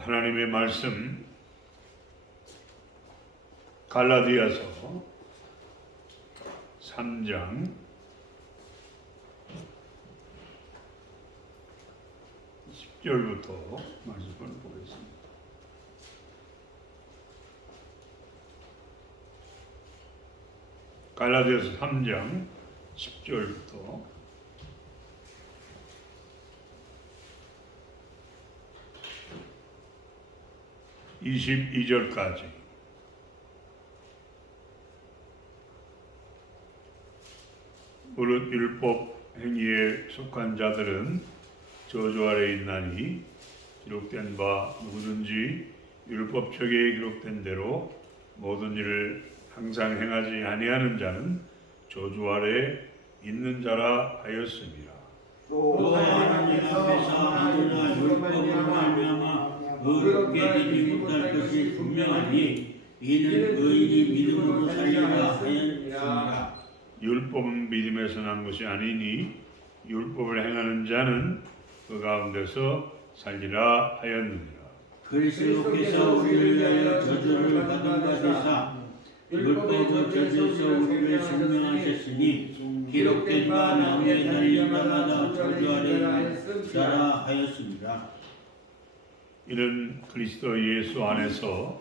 하나님의 말씀 갈라디아서 3장 10절부터 말씀을 보겠습니다. 갈라디아서 3장 10절부터 22절까지 무릇 율법 행위에 속한 자들은 저주 아래 있나니 기록된 바 누구든지 율법책에 기록된 대로 모든 일을 항상 행하지 아니하는 자는 저주 아래 있는 자라 하였습니다. 또 하나님 앞에서 하느냐 율법으로 말미암아 의롭게 되지 못할 것이 분명하니 이는 의인이 믿음으로 살리라 하였습니다. 율법은 믿음에서 난 것이 아니니 율법을 행하는 자는 그 가운데서 살리라 하였느니라. 그리스도께서 우리를 위하여 저주를 받은 바 되사 율법을 저주에서 우리를 증명하셨으니 기록된 바 나무에 달린 자마다 저주 아래 있는 자라 하였습니다. 이는 그리스도 예수 안에서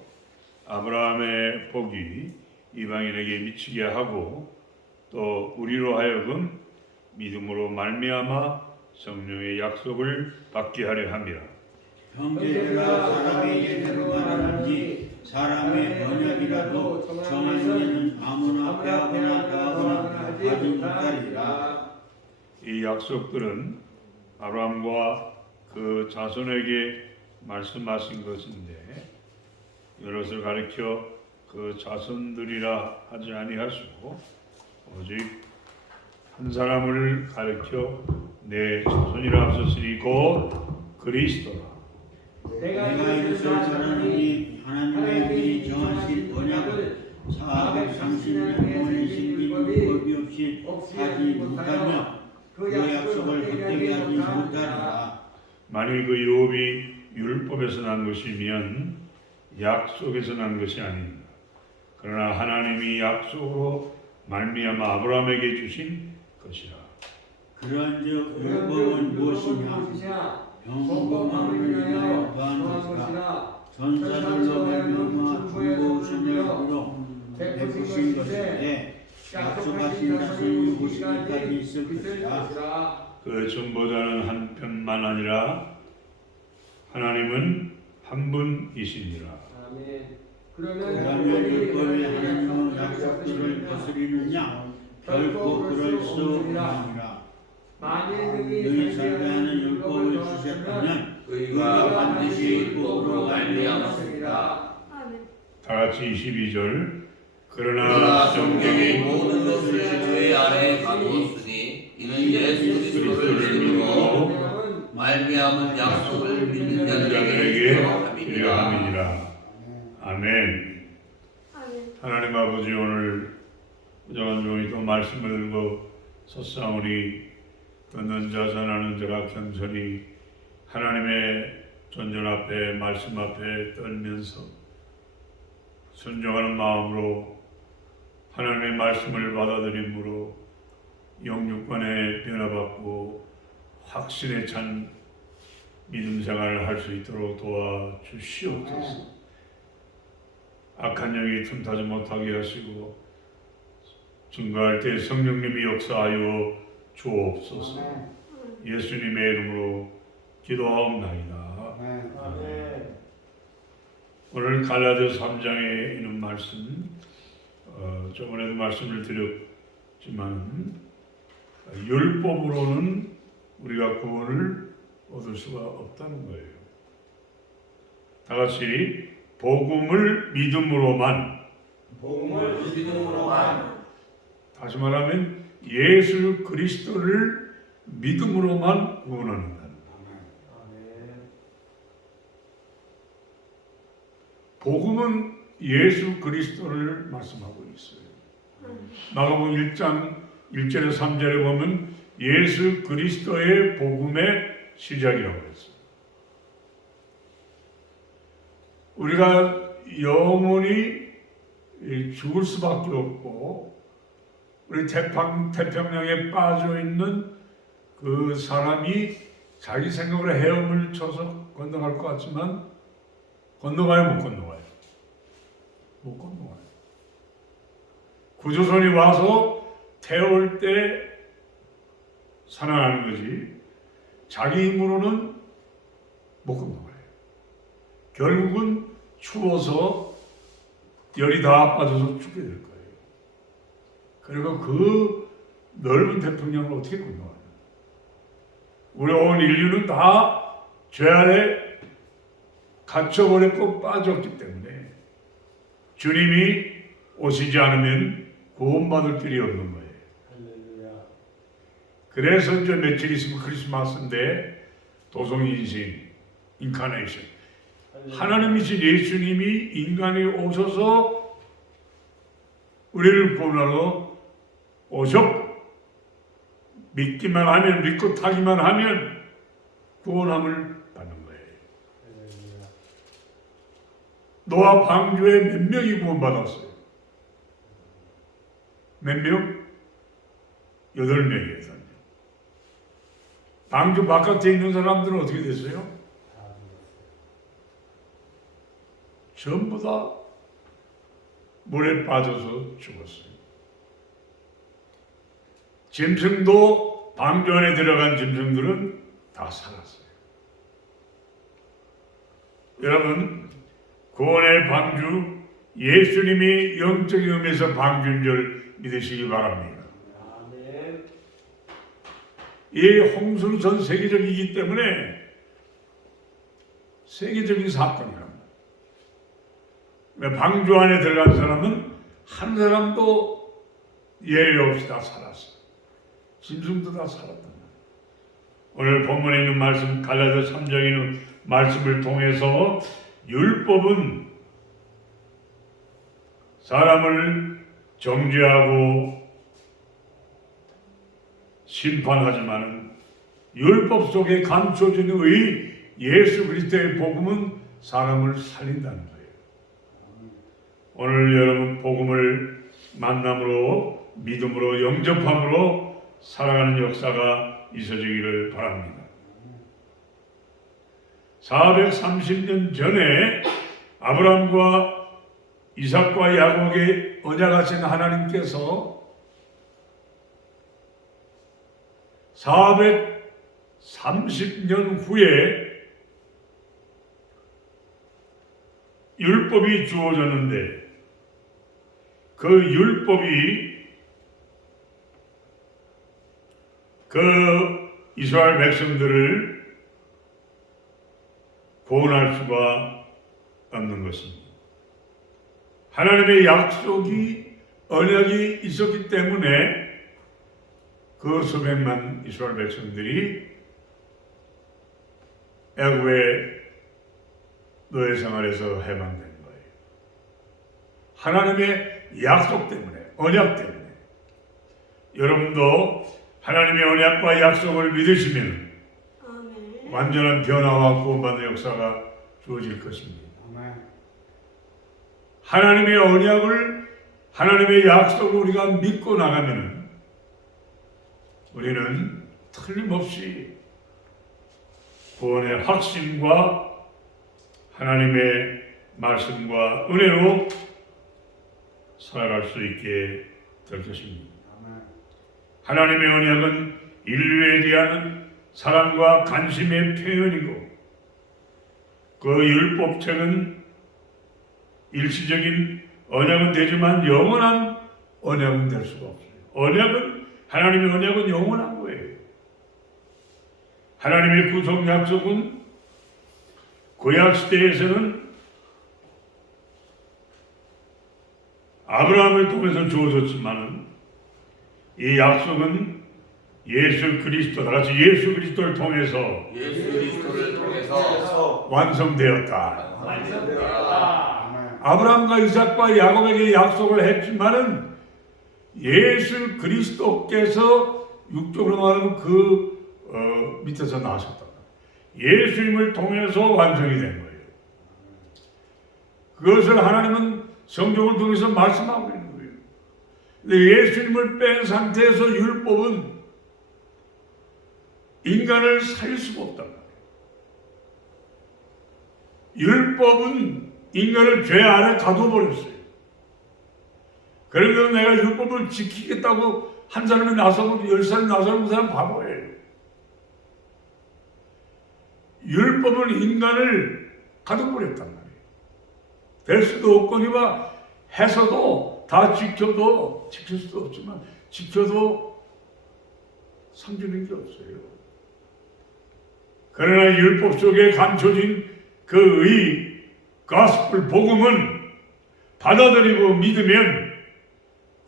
아브라함의 복이 이방인에게 미치게 하고 또 우리로 하여금 믿음으로 말미암아 성령의 약속을 받게 하려 함이라. 형제들아 사람의 예대로 말하는지 사람의 언약이라도 정한 예는 아무나 빼앗거나 더하거나 하지 못하리라. 이 약속들은 아브라함과 그 자손에게 말씀하신 것인데 여럿을 가리켜 그 자손들이라 하지 아니하시고 오직 한 사람을 가리켜 내 자손이라 하셨으니 곧 그리스도라. 내가 이것을 전하노니 하나님의 미리 정하신 언약을 430년 동안에 심긴 법이 없이 하지 못하며 그 약속을 헛되게 하지 못하리라. 만일 그 율법이 율법에서 난 것이면 약속에서 난 것이 아닙니다. 그러나 하나님이 약속으로 말미암아 아브라함에게 주신 것이라. 그런즉 율법은 무엇이냐? 평범함을 위하여 더한 것이라. 전사들로 말미암아 중보선언으로 베푸신 것인데 약속하신 자손이 오시기까지 있을 것이라. 그 전보자는 한 편만 아니라 하나님은 한 분이시니라. 그러면 율법이 하나님의 약속들을 거스리느냐? 결코 그럴 수 없느니라. 너희 설교하는 율법을 주셨다면 의가 반드시 율법으로 말미암았습니다. 다 같이 22절. 그러나 성경이 모든 것을 죄 아래 가두었으니 이는 예수 그리스도를 믿고 말미암은 약속을 믿는 자들에게 필요함이니라. 아멘. 하나님 아버지, 오늘 부정한 종이 또 말씀을 들고 섰사오니 듣는 자 전하는 자가 겸손히 하나님의 존전 앞에 말씀 앞에 떨면서 순종하는 마음으로 하나님의 말씀을 받아들임으로 영육간에 변화받고 확신에 찬 믿음 생활을 할 수 있도록 도와주시옵소서. 악한 영이 틈타지 못하게 하시고 증거할 때 성령님이 역사하여 주옵소서. 예수님의 이름으로 기도하옵나이다. 아멘. 오늘 갈라디아서 3장에 있는 말씀, 저번에도 말씀을 드렸지만 율법으로는 우리가 구원을 얻을 수가 없다는 거예요. 다 같이 복음을 믿음으로만. 다시 말하면 예수 그리스도를 믿음으로만 구원하는 것. 복음은 예수 그리스도를 말씀하고 있어요. 마가복음 1장 1절에 3절에 보면 예수 그리스도의 복음의 시작이라고 했어요. 우리가 영원히 죽을 수밖에 없고 우리 태평양에 빠져 있는 그 사람이 자기 생각으로 헤엄을 쳐서 건너갈 것 같지만 건너가요, 못 건너가요? 못 건너가요. 구조선이 와서 태울 때 살아나는 거지 자기 힘으로는 못 건너가요. 결국은 추워서 열이 다 빠져서 죽게 될 거예요. 그리고 그 넓은 태평양을 어떻게 건너가요? 우리 온 인류는 다 죄 아래 갇혀버렸고 빠졌기 때문에 주님이 오시지 않으면 구원받을 길이 없는 거예요. 그래서 이제 며칠 있으면 크리스마스인데 도성인신, 인카네이션, 하나님이신 예수님이 인간이 오셔서 우리를 구원하러 오셨고 믿기만 하면, 믿고 타기만 하면 구원함을 받는 거예요. 노아 방주에 몇 명이 구원받았어요? 몇 명? 8명이에요. 방주 바깥에 있는 사람들은 어떻게 됐어요? 전부 다 물에 빠져서 죽었어요. 짐승도 방주 안에 들어간 짐승들은 다 살았어요. 여러분, 구원의 방주, 예수님이 영적인 의미에서 방주인 줄 믿으시기 바랍니다. 이 홍수는 전 세계적이기 때문에 세계적인 사건이랍니다. 방주 안에 들어간 사람은 한 사람도 예외 없이 다 살았어요. 짐승도 다 살았단 말이에요. 오늘 본문에 있는 말씀, 갈라디아 3장에 있는 말씀을 통해서 율법은 사람을 정죄하고 심판하지만 율법 속에 감춰진 의 예수 그리스도의 복음은 사람을 살린다는 거예요. 오늘 여러분 복음을 만남으로, 믿음으로, 영접함으로 살아가는 역사가 있어지기를 바랍니다. 430년 전에 아브라함과 이삭과 야곱에게 언약하신 하나님께서 430년 후에 율법이 주어졌는데 그 율법이 그 이스라엘 백성들을 구원할 수가 없는 것입니다. 하나님의 약속이, 언약이 있었기 때문에 그 수백만 이스라엘 백성들이 애굽의 노예 생활에서 해방된 거예요. 하나님의 약속 때문에, 언약 때문에. 여러분도 하나님의 언약과 약속을 믿으시면 완전한 변화와 구원받는 역사가 주어질 것입니다. 하나님의 언약을, 하나님의 약속을 우리가 믿고 나가면 우리는 틀림없이 구원의 확신과 하나님의 말씀과 은혜로 살아갈 수 있게 될 것입니다. 하나님의 언약은 인류에 대한 사랑과 관심의 표현이고 그 율법책은 일시적인 언약은 되지만 영원한 언약은 될 수가 없어요. 하나님의 언약은 영원한 거예요. 하나님의 구속 약속은 구약 시대에서는 아브라함을 통해서 주어졌지만 이 약속은 예수 그리스도, 다같이 예수 그리스도를 통해서 완성되었다. 아브라함과 이삭과 야곱에게 약속을 했지만은 예수 그리스도께서 육적으로 말하면 그 밑에서 나셨다. 예수님을 통해서 완성이 된 거예요. 그것을 하나님은 성경을 통해서 말씀하고 있는 거예요. 근데 예수님을 뺀 상태에서 율법은 인간을 살릴 수가 없단 말이에요. 율법은 인간을 죄 아래 가둬버렸어요. 그래서 내가 율법을 지키겠다고 한 사람이 나서고 10사람이 나서는 그 사람 바보예요. 율법은 인간을 가둬버렸단 말이에요. 될 수도 없거니와 해서도 다 지켜도 지킬 수도 없지만 지켜도 상주는 게 없어요. 그러나 율법 속에 감춰진 그의 가스펠 복음은 받아들이고 믿으면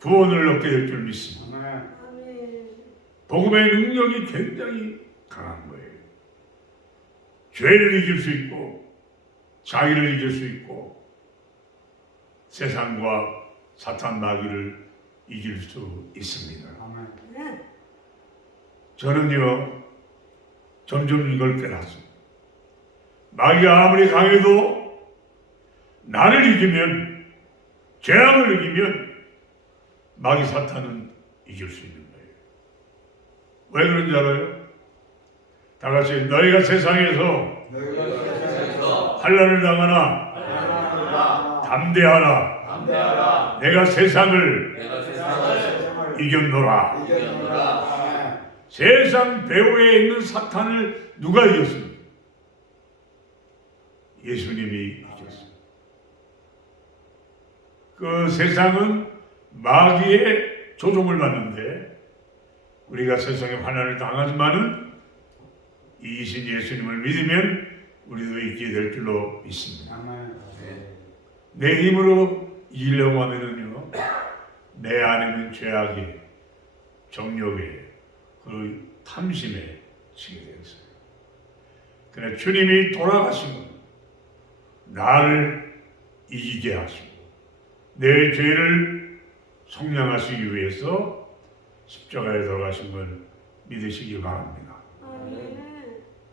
구원을 얻게 될 줄 믿습니다. 복음의 능력이 굉장히 강한 거예요. 죄를 이길 수 있고 자기를 이길 수 있고 세상과 사탄 마귀를 이길 수 있습니다. 저는요 점점 이걸 깨닫습니다. 마귀가 아무리 강해도 나를 이기면, 죄악을 이기면 마귀 사탄은 이길 수 있는 거예요. 왜 그런지 알아요? 다 같이 너희가 세상에서 환난을 당하나 담대하라. 내가 세상을 이겼노라. 세상 배후에 있는 사탄을 누가 이겼습니까? 예수님이 이겼습니다. 그 세상은 마귀의 조종을 받는데 우리가 세상에 환난을 당하지만은 이기신 예수님을 믿으면 우리도 있게 될 줄로 믿습니다. 내 힘으로 이기려고 하면은요, 내 안에 있는 죄악의 정욕의 그 탐심에 지게 되었어요. 그러나 주님이 돌아가신 것, 나를 이기게 하시고 내 죄를 속량하시기 위해서 십자가에 돌아가신 걸 믿으시기 바랍니다.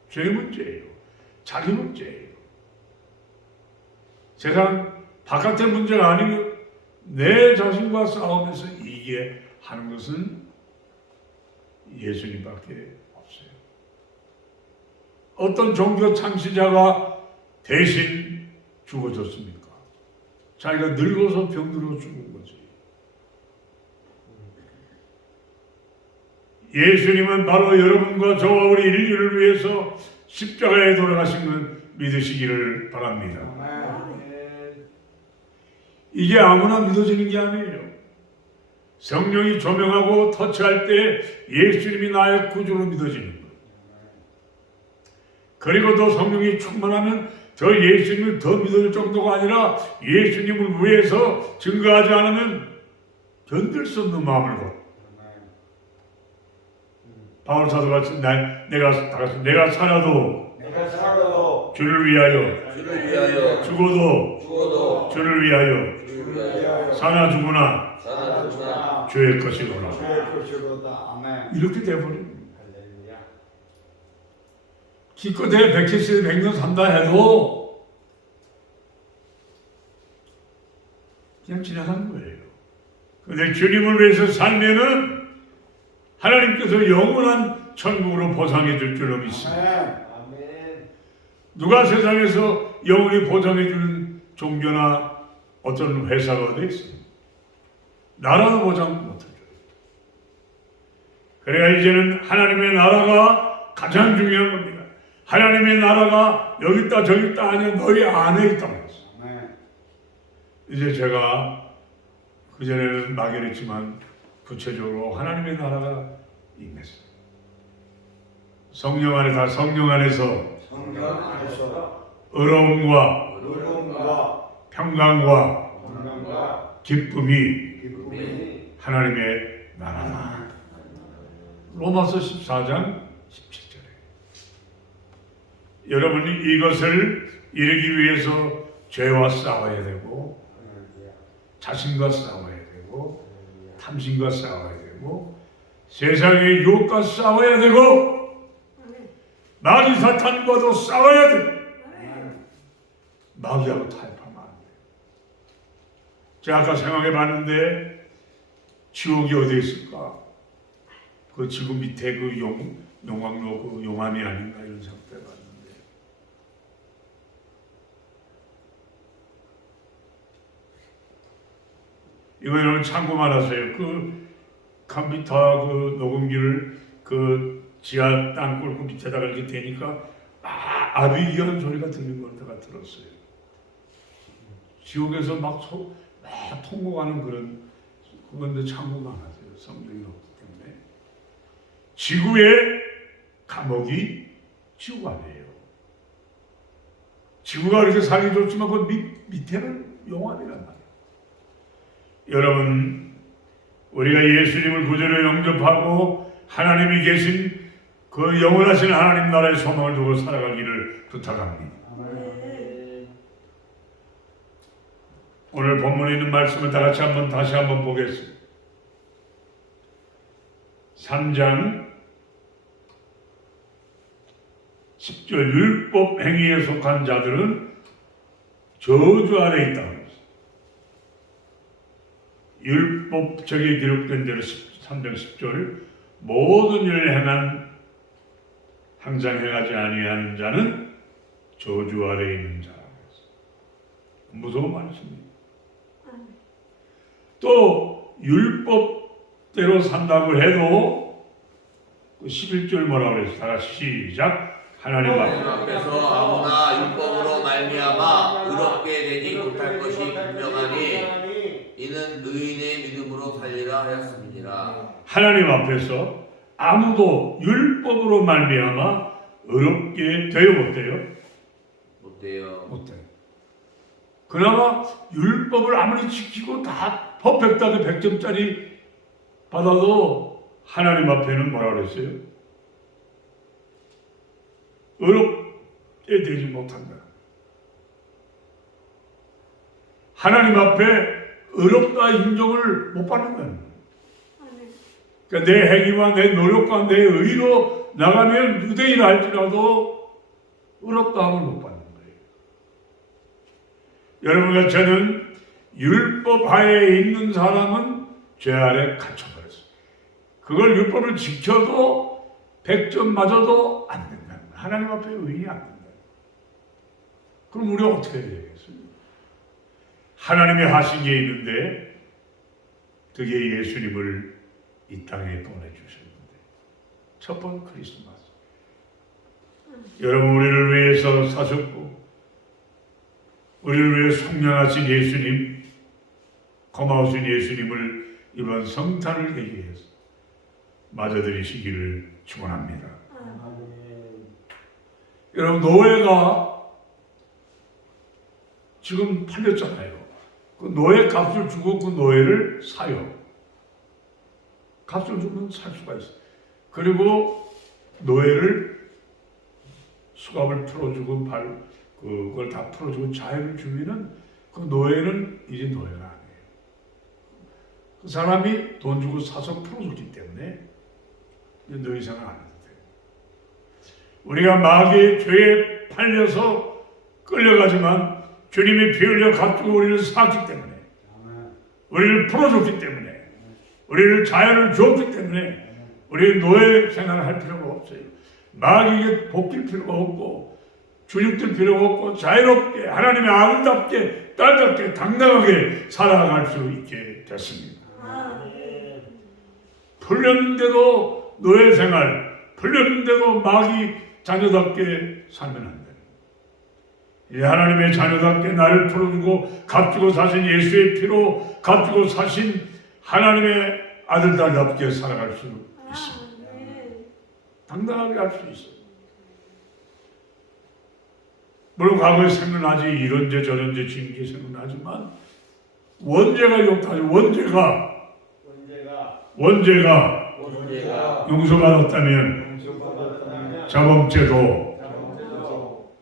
죄 문제예요. 자기 문제예요. 세상 바깥의 문제가 아니고 내 자신과 싸우면서 이기게 하는 것은 예수님밖에 없어요. 어떤 종교 창시자가 대신 죽어졌습니까? 자기가 늙어서 병들어 죽은 거지. 예수님은 바로 여러분과 저와 우리 인류를 위해서 십자가에 돌아가신 걸 믿으시기를 바랍니다. 이게 아무나 믿어지는 게 아니에요. 성령이 조명하고 터치할 때 예수님이 나의 구주로 믿어지는 거예요. 그리고 또 성령이 충만하면 저 예수님을 더 믿을 정도가 아니라 예수님을 위해서 증거하지 않으면 견딜 수 없는 마음을 갖고 바울 사도가 내가 살아도 주를 위하여 죽어도 주를 위하여 사나 죽으나 주의 것이구나. 이렇게 돼버립니다. 기껏해 170, 100년 산다 해도 그냥 지나가는 거예요. 그런데 주님을 위해서 살면은 하나님께서 영원한 천국으로 보상해 줄 줄로 믿습니다. 누가 세상에서 영원히 보상해 주는 종교나 어떤 회사가 어디 있습니까? 나라도 보장 못해줘요. 그래야 이제는 하나님의 나라가 가장 중요한 겁니다. 하나님의 나라가 여기 있다 저기 있다 아니야 너희 안에 있다고 했어요. 이제 제가 그전에는 막연했지만 구체적으로 하나님의 나라가 임했어요. 성령 안에 다 성령 안에서 의로움과 평강과 기쁨이 하나님의 나라다. 로마서 14장 17절에 여러분이 이것을 이루기 위해서 죄와 싸워야 되고 자신과 싸워야 되고 탐심과 싸워야 되고 세상의 유혹과 싸워야 되고 마귀 사탄과도 싸워야 돼. 마귀하고 타협하면 안 돼. 제가 아까 생각해 봤는데 지옥이 어디에 있을까? 그 지구 밑에 그 용광로 그 용암이 아닌가 이런 생각도 해봤는데 이거 여러분 참고만 하세요. 그 컴퓨터 그 녹음기를 그 지하 땅굴 그 밑에다가 이렇게 대니까 아비기한 소리가 들리는 걸 제가 들었어요. 지옥에서 막 통곡하는 그런 그건데 참고만 하세요. 성경이 없기 때문에 지구의 감옥이 지옥 아니에요. 지구가 그렇게 살기 좋지만 그 밑에는 용암이란 말이에요. 여러분 우리가 예수님을 구주로 영접하고 하나님이 계신 그 영원하신 하나님 나라의 소망을 두고 살아가기를 부탁합니다. 오늘 본문에 있는 말씀을 다 같이 다시 한번 보겠습니다. 3장 10절 율법 행위에 속한 자들은 저주 아래 있다고 했습니다. 율법적에 기록된 대로 3장 10절 모든 일을 항상 행하지 아니하는 자는 저주 아래 있는 자라고 했습니다. 무서운 말씀입니다. 또 율법대로 산다고 해도 11절 뭐라고 그랬어요? 다 같이 시작. 하나님 앞에서 아무나 율법으로 말미암아 의롭게 되지 못할 것이 분명하니 이는 의인의 믿음으로 살리라 하였습니다. 하나님 앞에서 아무도 율법으로 말미암아 의롭게 돼요 못 돼요? 못돼요. 못 돼요. 그나마 율법을 아무리 지키고 다 퍼펙트하게 100점짜리 받아도 하나님 앞에는 뭐라 그랬어요? 의롭게 되지 못한다. 하나님 앞에 의롭다 인정을 못 받는다. 그러니까 내 행위와 내 노력과 내 의로 나가면 유대인 할지라도 의롭다함을 못 받는 거예요. 여러분과 저는 율법 하에 있는 사람은 죄 아래 갇혀버렸어요. 그걸 율법을 지켜도 100점 맞아도 안 된다는 거예요. 하나님 앞에 의인이 안 된다. 그럼 우리가 어떻게 해야 되겠어요? 하나님이 하신 게 있는데 그게 예수님을 이 땅에 보내주셨는데 첫 번 크리스마스 여러분 우리를 위해서 사셨고 우리를 위해 속량하신 예수님 고마우신 예수님을 이번 성탄을 계기해서 맞아들이시기를 축원합니다. 여러분 노예가 지금 팔렸잖아요. 그 노예 값을 주고 그 노예를 사요. 값을 주면 살 수가 있어요. 그리고 노예를 수갑을 풀어주고 그걸 다 풀어주고 자유를 주면은 그 노예는 이제 노예가 아니에요. 그 사람이 돈 주고 사서 풀어줬기 때문에 이제 더 이상은 안 해도 돼요. 우리가 마귀의 죄에 팔려서 끌려가지만 주님이 피 흘려 값주고 우리를 샀기 때문에 우리를 풀어줬기 때문에 우리를 자유를 주었기 때문에 우리 노예 생활을 할 필요가 없어요. 마귀에게 복질 필요가 없고 주눅들 필요가 없고 자유롭게 하나님의 아들답게 딸답게 당당하게 살아갈 수 있게 됐습니다. 풀렸는데도 노예 생활, 풀렸는데도 마귀 자녀답게 살면 안 돼요. 이 하나님의 자녀답게 나를 풀어주고 값주고 사신 예수의 피로 값주고 사신 하나님의 아들, 딸답게 살아갈 수 있습니다. 당당하게 할 수 있어요. 물론 과거에 생각나지 이런 죄 저런 죄 징계 생각나지만 원죄가 욕하죠. 원죄가 용서받았다면 자범죄도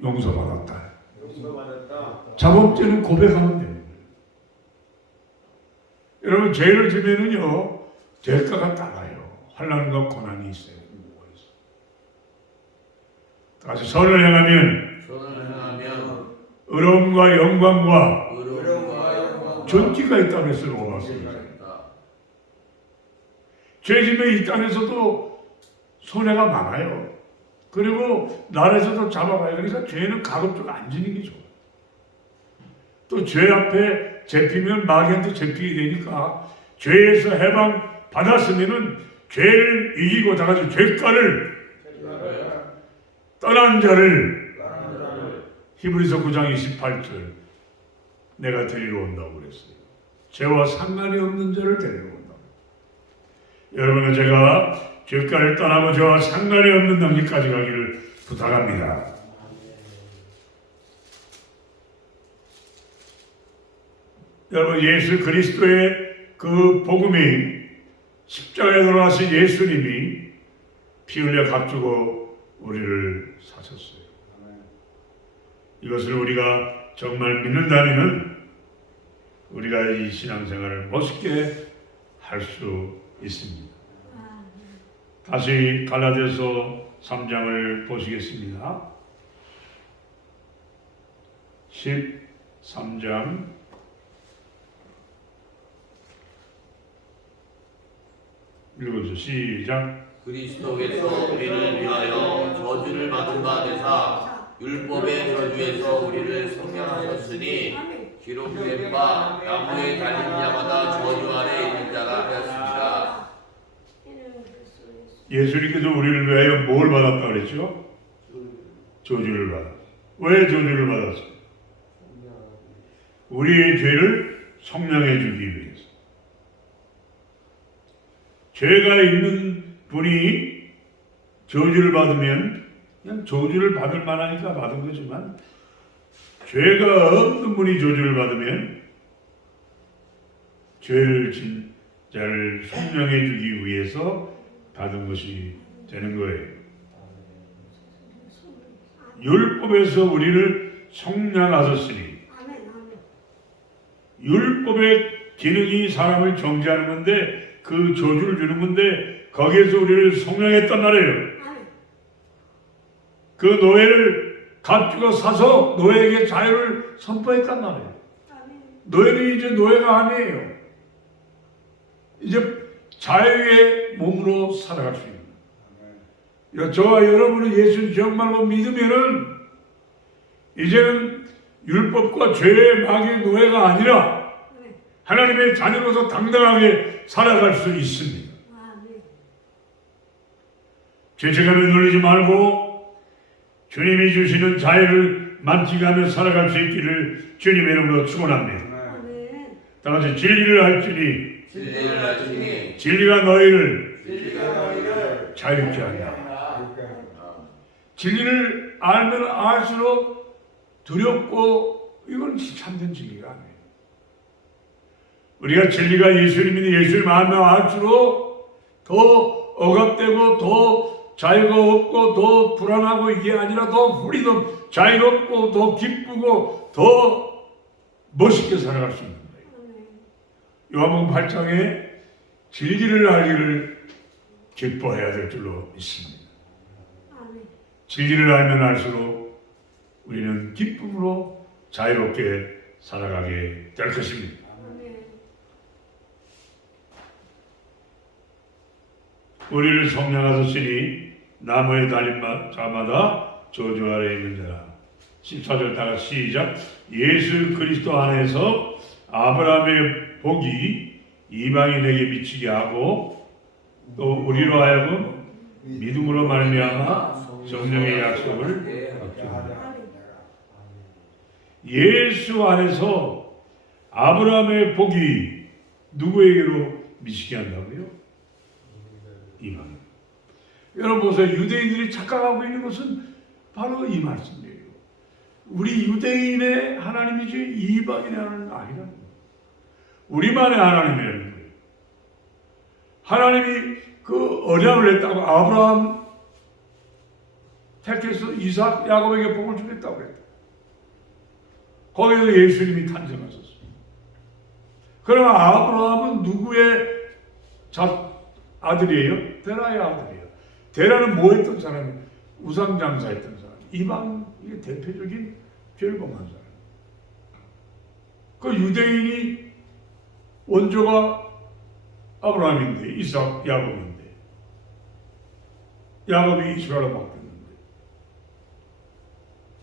용서받았다. 자범죄는 고백하면 돼요. 여러분 죄를 지면은요 대가가 따라요. 환난과 고난이 있어요. 다시 선을 행하면 의로움과 영광과 전기가 있다고 그랬어요. 로마서. 죄짐에 이 땅에서도 손해가 많아요. 그리고 나라에서도 잡아가요. 그러니까 죄는 가급적 안 지는 게 좋아요. 또 죄 앞에 잡히면 마귀한테 잡히게 되니까 죄에서 해방 받았으면은 죄를 이기고 다 같이 죄가를 떠난 자를 히브리서 9장 28절 내가 데리러 온다고 그랬어요. 죄와 상관이 없는 자를 데리러 온다고. 여러분은 제가 죄가를 떠나고 죄와 상관이 없는 단계까지 가기를 부탁합니다. 여러분, 예수 그리스도의 그 복음이 십자가에 돌아가신 예수님이 피 흘려 값주고 우리를 사셨어요. 이것을 우리가 정말 믿는다면 우리가 이 신앙생활을 멋있게 할 수 있습니다. 다시 갈라디아서 3장을 보시겠습니다. 13장 읽어주세요. 시작. 그리스도께서 우리를 위하여 저주를 받은 바 되사 율법의 저주에서 우리를 성령하셨으니 기록된 바 나무에 달린 자마다 저주 아래 있는 자라 하였습니다. 예수님께서 우리를 위하여 뭘 받았다 그랬죠? 저주를 받았어요. 왜 저주를 받았어요? 우리의 죄를 성량해 주기 위해서. 죄가 있는 분이 저주를 받으면 그냥 저주를 받을 만하니까 받은 거지만, 죄가 없는 분이 저주를 받으면 죄를 진 자를 성량해 주기 위해서 받은 것이 되는 거예요. 율법에서 우리를 성량하셨으니, 율법의 기능이 사람을 정죄하는 건데, 그 저주를 주는 건데, 거기에서 우리를 성량했단 말이에요. 그 노예를 값주고 사서 노예에게 자유를 선포했단 말이에요. 노예는 이제 노예가 아니에요. 이제 자유의 몸으로 살아갈 수 있는 거예요. 저와 여러분은 예수 정말로 믿으면은 이제는 율법과 죄의 마귀의 노예가 아니라 하나님의 자녀로서 당당하게 살아갈 수 있습니다. 죄책감에 눌리지 말고 주님이 주시는 자유를 만끽하며 살아갈 수 있기를 주님의 이름으로 축원합니다. 다 같이 진리를 알지니 진리가 너희를 자유케 한다. 진리를 알면 알수록 두렵고, 이건 참된 진리가 아니에요. 우리가 진리가 예수님인데 예수님 알면 알수록 더 억압되고 더 자유가 없고 더 불안하고, 이게 아니라 더 프리덤, 자유롭고 더 기쁘고 더 멋있게 살아갈 수 있는 거예요. 요한복음 8장에 진리를 알기를 기뻐해야 될 줄로 믿습니다. 진리를 알면 알수록 우리는 기쁨으로 자유롭게 살아가게 될 것입니다. 우리를 성령하셨으니 나무에 달린 자마다 저주 아래 있는 자라. 14절 다가 시작. 예수 그리스도 안에서 아브라함의 복이 이방인에게 미치게 하고, 또 우리로 하여금 믿음으로 말미암아 성령의 약속을 얻게 한다. 예수 안에서 아브라함의 복이 누구에게로 미치게 한다고요? 이방. 여러분 보세요. 유대인들이 착각하고 있는 것은 바로 이 말씀이에요. 우리 유대인의 하나님이지 이방인의 하나님은 아니라는 거예요. 우리만의 하나님이라는 거예요. 하나님이 그 언약을 냈다고, 아브라함 택해서 이삭, 야곱에게 복을 주겠다고 했다. 거기서 예수님이 탄생하셨어요. 그럼 아브라함은 누구의 아들이에요? 데라의 아들이에요. 데라는 뭐 했던 사람이에요? 우상장사 했던 사람. 이방의 대표적인 죄를 범한 사람. 그 유대인이 원조가 아브라함인데, 이삭, 야곱인데, 야곱이 이스라엘로 바뀌었는데,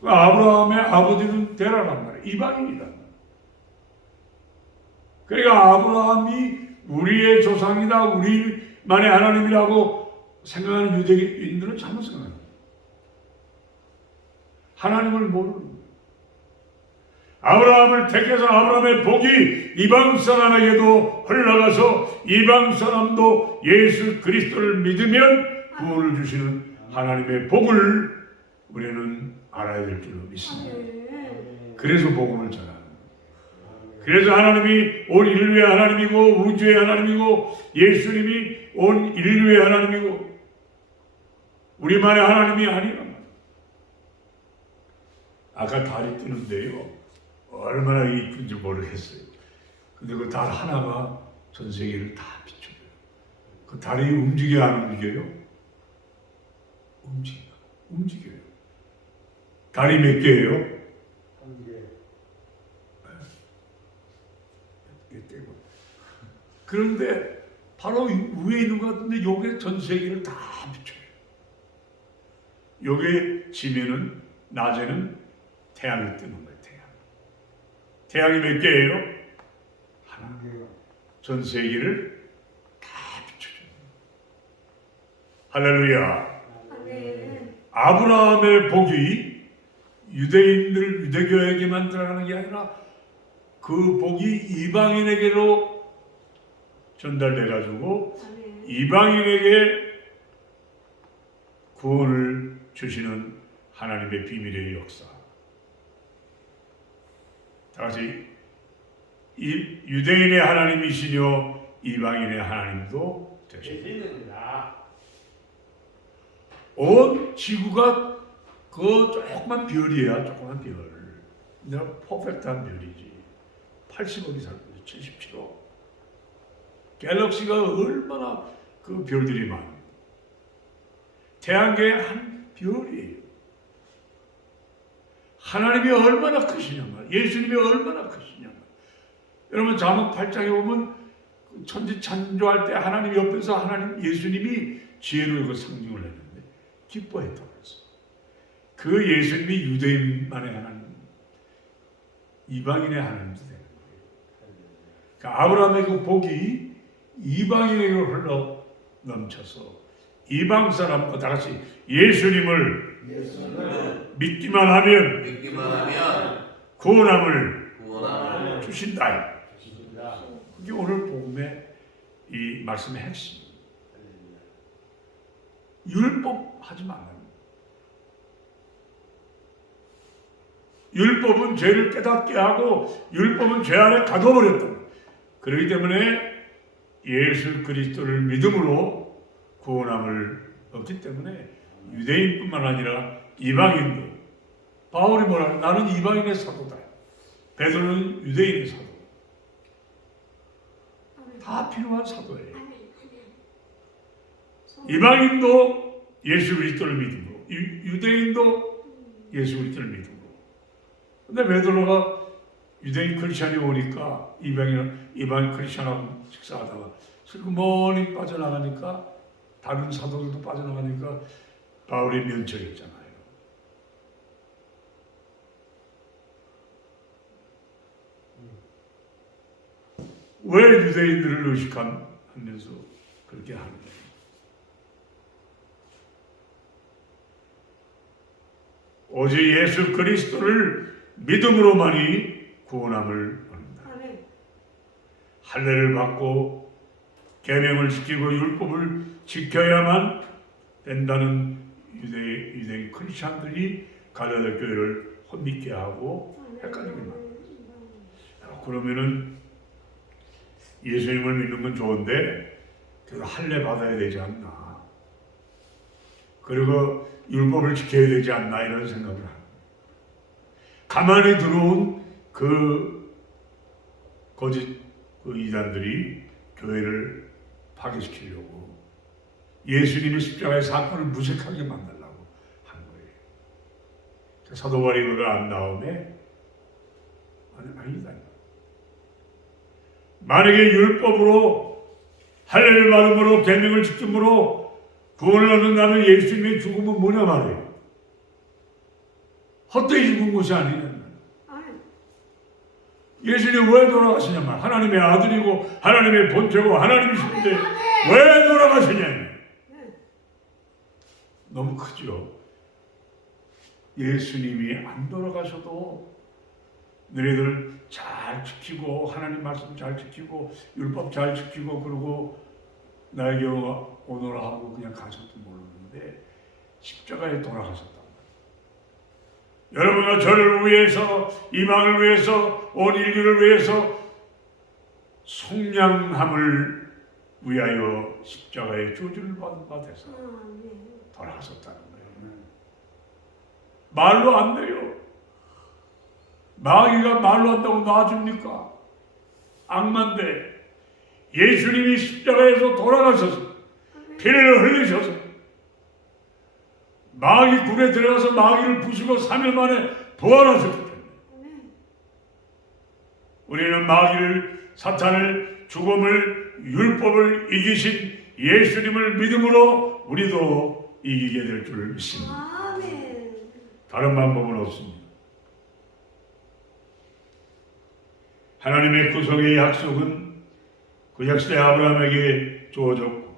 아브라함의 아버지는 데라란 말이에요. 이방인이란 말이에요. 그러니까 아브라함이 우리의 조상이다, 우리만의 하나님이라고 생각하는 유대인들은 잘못 생각합니다. 하나님을 모르는 거예요. 아브라함을 택해서 아브라함의 복이 이방 사람에게도 흘러가서 이방 사람도 예수 그리스도를 믿으면 구원을 주시는 하나님의 복을 우리는 알아야 될 줄로 믿습니다. 그래서 복음을 전하는 거예요. 그래서 하나님이 온 인류의 하나님이고 우주의 하나님이고 예수님이 온 인류의 하나님이고 우리만의 하나님이 아니란. 아까 달이 뜨는데요, 얼마나 이쁜지 모르겠어요. 근데 그 달 하나가 전 세계를 다 비춰요. 그 달이 움직여요, 안 움직여요? 움직여요. 달이 몇 개예요? 한 개. 그런데 바로 위에 있는 것 같은데 요게 전 세계를 다 비춰요. 요게 지면은 낮에는 태양이 뜨는 거예요. 태양이 몇 개예요? 하나. 전 세계를 다 비춰줘요. 할렐루야. 아브라함의 복이 유대인들, 유대교에게만 들어가는 게 아니라 그 복이 이방인에게로 전달돼가지고 이방인에게 구원을 주시는 하나님의 비밀의 역사. 다시 유대인의 하나님이시며 이방인의 하나님도 되십니다. 온 지구가 그 조그만 별이야, 조그만 별. 내가 퍼펙트한 별이지. 80억이 살고 77억. 갤럭시가 얼마나 그 별들이 많아. 태양계의 한 별이에요. 하나님이 얼마나 크시냐 말, 예수님이 얼마나 크시냐 말. 여러분 잠언 8장에 보면 천지 창조할 때 하나님 옆에서 하나님 예수님이 지혜로 그 상징을 했는데 기뻐했다고 했어. 그 예수님이 유대인만의 하나님, 이방인의 하나님도 되는 거예요. 그러니까 아브라함의 그 복이 이방인에게로 흘러 넘쳐서 이방 사람과 다 같이 예수님을 믿기만 하면 구원함을 주신다. 그게 오늘 복음의 이 말씀의 핵심. 율법 하지 말라는. 율법은 죄를 깨닫게 하고 율법은 죄 안에 가둬버렸다. 그렇기 때문에 예수 그리스도를 믿음으로 구원함을 얻기 때문에 유대인뿐만 아니라 이방인도, 바울이 뭐라, 나는 이방인의 사도다. 베드로는 유대인의 사도. 다 필요한 사도예요. 이방인도 예수 그리스도를 믿음으로, 유대인도 예수 그리스도를 믿음으로. 근데 베드로가 유대인 크리스찬이 오니까 이방 크리스찬하고 식사하다가 슬그머니 빠져나가니까, 다른 사도들도 빠져나가니까 바울이 면책했잖아요. 왜 유대인들을 의식하면서 그렇게 하는 거예요? 오직 예수 그리스도를 믿음으로만이 구원함을 얻는다. 할례를 받고 계명을 지키고 율법을 지켜야만 된다는 유대인 크리스찬들이 갈라디아 교회를 혼미케 하고 헷갈리게 만들어요. 그러면은 예수님을 믿는 건 좋은데 그래도 할례 받아야 되지 않나, 그리고 율법을 지켜야 되지 않나, 이런 생각을 합니다. 가만히 들어온 그 거짓 그 이단들이 교회를 파괴시키려고 예수님의 십자가의 사건을 무색하게 만들려고 한 거예요. 사도 바울이 그걸 안 나오면 아니다. 만약에 율법으로 할례를 받음으로 계명을 지킴으로 구원을 얻는다면 예수님의 죽음은 뭐냐 말이에요. 헛되이 죽은 것이 아니냐. 예수님이 왜 돌아가시냐면 하나님의 아들이고 하나님의 본체고 하나님이신데 왜 돌아가시냐. 너무 크죠. 예수님이 안 돌아가셔도 너희들 잘 지키고 하나님 말씀 잘 지키고 율법 잘 지키고 그러고 나에게 오너라 하고 그냥 가셔도 모르는데 십자가에 돌아가셨단 말이에요. 여러분과 저를 위해서 이방을 위해서 온 인류를 위해서 속량함을 위하여 십자가의 저주를 받은 바 돼서 돌아가셨다는 거예요. 말로 안 돼요. 마귀가 말로 한다고 놔줍니까? 악마인데 예수님이 십자가에서 돌아가셔서 피를 흘리셔서 마귀 굴에 들어가서 마귀를 부수고 3일 만에 부활하셨기 때문에 우리는 마귀를, 사탄을, 죽음을, 율법을 이기신 예수님을 믿음으로 우리도 이기게 될 줄 믿습니다. 다른 방법은 없습니다. 하나님의 구속의 약속은 구약시대 아브라함에게 주어졌고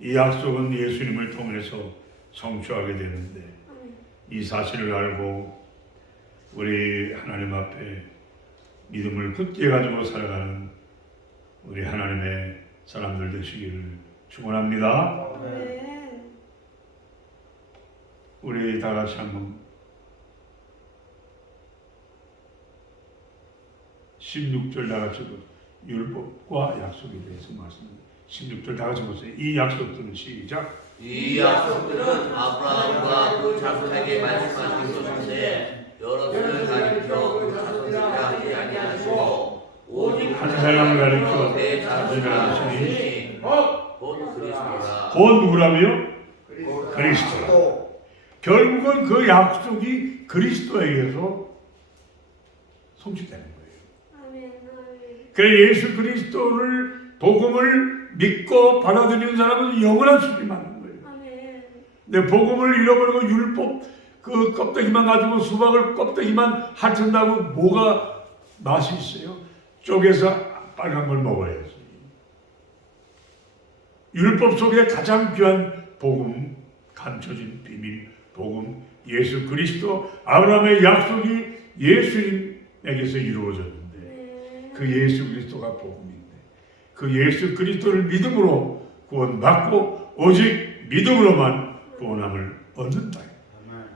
이 약속은 예수님을 통해서 성취하게 되는데 이 사실을 알고 우리 하나님 앞에 믿음을 굳게 가지고 살아가는 우리 하나님의 사람들 되시기를 축원합니다. 우리 다 같이 한번 16절 다 같이 율법과 약속에 대해서 말씀. 16절 다 같이 보세요. 이 약속들은 시작. 이 약속들은 아브라함과 그 자손에게 말씀하신 것인데 여럿을 가리켜 그 자손에게 하지 아니하시고 오직 한 사람을 가리켜 내 자손을 하시니 곧 그리스도라. 곧 누구라고요? 그리스도라. 결국은 그 약속이 그리스도에게서 성취되는 거예요. 그래 예수 그리스도를 복음을 믿고 받아들이는 사람은 영원한 수준이 맞는 거예요. 근데 복음을 잃어버리고 율법 그 껍데기만 가지고 수박을 껍데기만 핥은다고 뭐가 맛이 있어요? 쪼개서 빨간 걸 먹어야지. 율법 속에 가장 귀한 복음, 감춰진 비밀, 복음, 예수 그리스도, 아브라함의 약속이 예수님에게서 이루어졌는데 그 예수 그리스도가 복음인데 그 예수 그리스도를 믿음으로 구원받고 오직 믿음으로만 구원함을 얻는다.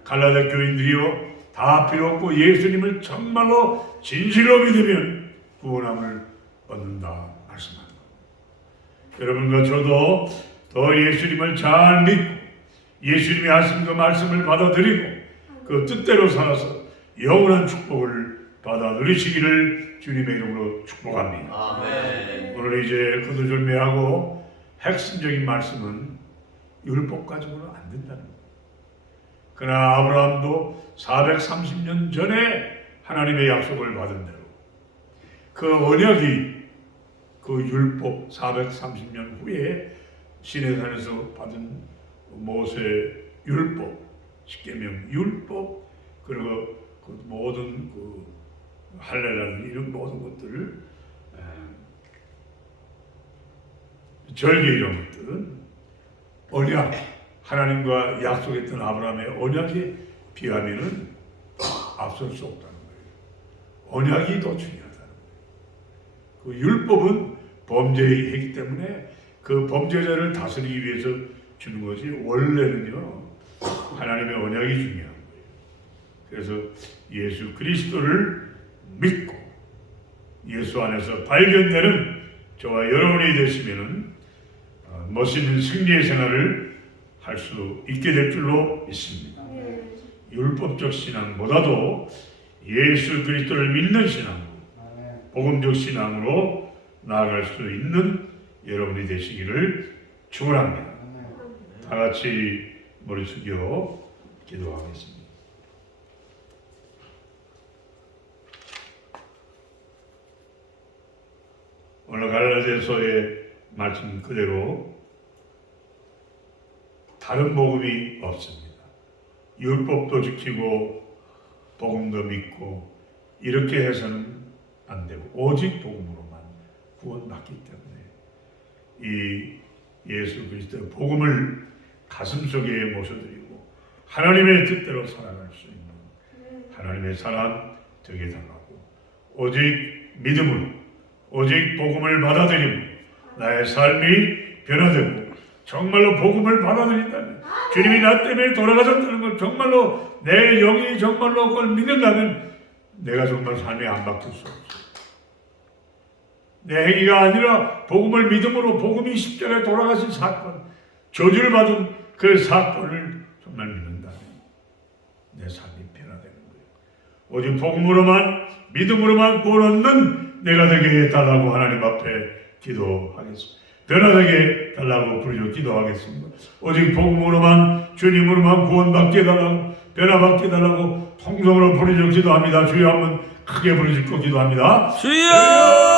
갈라디아 교인들이요 다 필요 없고 예수님을 정말로 진실로 믿으면 구원함을 얻는다 말씀하는 겁니다. 여러분과 저도 더 예수님을 잘 믿고 예수님이 하신 그 말씀을 받아들이고 그 뜻대로 살아서 영원한 축복을 받아 누리시기를 주님의 이름으로 축복합니다. 아멘. 오늘 이제 거두절미하고 핵심적인 말씀은 율법 가지고는 안 된다는 겁니다. 그러나 아브라함도 430년 전에 하나님의 약속을 받은 대로 그 언약이 그 율법 430년 후에 시내산에서 받은 모세 율법, 십계명 율법 그리고 그 모든 그 할례라는 이런 모든 것들을 절개 이런 것들은 언약 하나님과 약속했던 아브라함의 언약에 비하면은 앞설 수 없다는 거예요. 언약이 더 중요하다는 거예요. 그 율법은 범죄이기 때문에 그 범죄자를 다스리기 위해서 주는 것이 원래는요 하나님의 언약이 중요한 거예요. 그래서 예수 그리스도를 믿고 예수 안에서 발견되는 저와 여러분이 되시면은 멋있는 승리의 생활을 할 수 있게 될 줄로 믿습니다. 율법적 신앙보다도 예수 그리스도를 믿는 신앙, 복음적 신앙으로 나아갈 수 있는 여러분이 되시기를 축원합니다. 다 같이 머리 숙여 기도하겠습니다. 오늘 갈라디아서의 말씀 그대로 다른 복음이 없습니다. 율법도 지키고 복음도 믿고 이렇게 해서는 안 되고 오직 복음으로만 구원받기 때문에 이 예수 그리스도의 복음을 가슴속에 모셔드리고 하나님의 뜻대로 살아갈 수 있는 하나님의 사람 되게 달라고 오직 믿음으로 오직 복음을 받아들이고 나의 삶이 변화되고 정말로 복음을 받아들인다면 주님이 나 때문에 돌아가셨다는 걸 정말로 내 영이 정말로 그걸 믿는다면 내가 정말 삶에 안 바뀔 수 없어요. 내 행위가 아니라 복음을 믿음으로 복음이 십자가에 돌아가신 사건, 저주를 받은 그 사건을 정말 믿는다면 내 삶이 변화되는 거예요. 오직 복음으로만 믿음으로만 구원 얻는 내가 되게 해달라고 하나님 앞에 기도하겠습니다. 변화되게 달라고 부르짖어 기도하겠습니다. 오직 복음으로만 주님으로만 구원받게 해달라고 변화받게 해달라고 통성으로 부르짖어 기도합니다. 주여 한번 크게 부르짖고 기도합니다. 주여